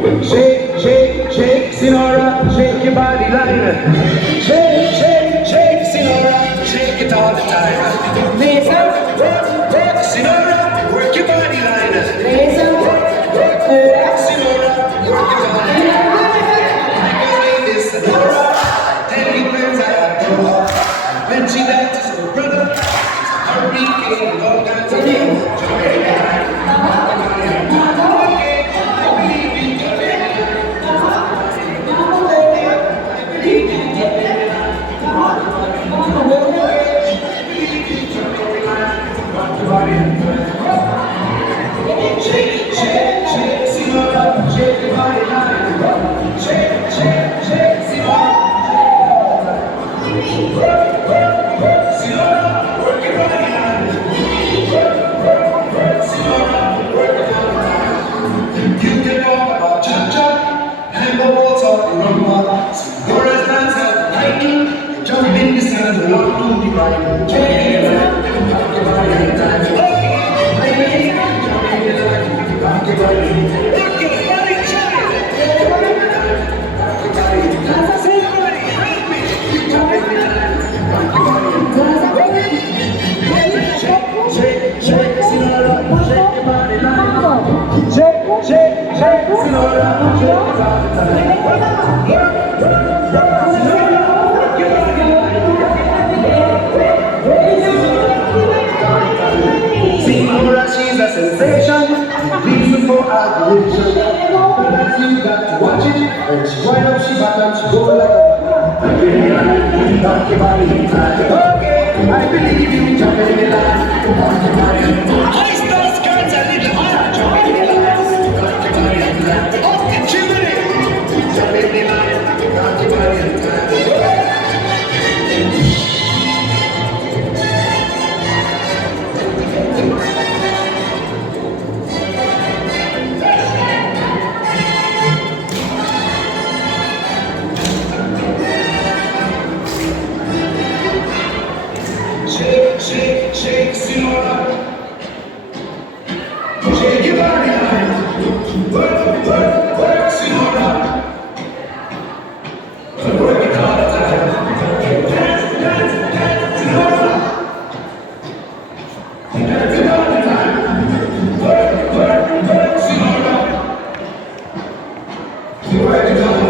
Shake, shake, shake, Sinora, shake your body line. Shake, shake, shake, Sinora, shake it all the time. Listen, work, Sinora, work your body line. Listen, work, Sinora, work it all the time. Like a lady, Sinora, tell you friends I adore. When she dances with her brother, hurricane, all kinds of things. Shake, shake, shake, Sinora, shake your body line. Shake, shake, shake, Sinora, work, Sinora, work your body line. Work, Sinora, work your body line. You can walk about cha-cha, and the waltz off the rumba. Sinora's dance out hiking, jump in the sand, along to the right. Shake it around, rock your body and dance. Rock your body, child. Rock your body, somebody help me. Rock your body, shake, shake, Sinora, shake your body line. Shake, shake, shake, Sinora, shake your body line. Sinora, work your body line. Sinora, she's a sensation. Reason for admiration. But as you got to watch it, when she wind up, she back and she go like a rock your body time. Okay, I believe you, jump in the line. Rock your body. Ice those skirts a little higher. Jump in the line. Rock your body and time. Up the chimney. Jump in the line. Rock your body and time. Shake, shake, shake, Sinora. Shake your body line. Work, work, work, Sinora. Work it all the time. Dance, dance, dance, Sinora. Dance it all the time. Work, work, work, Sinora. Work it all the time.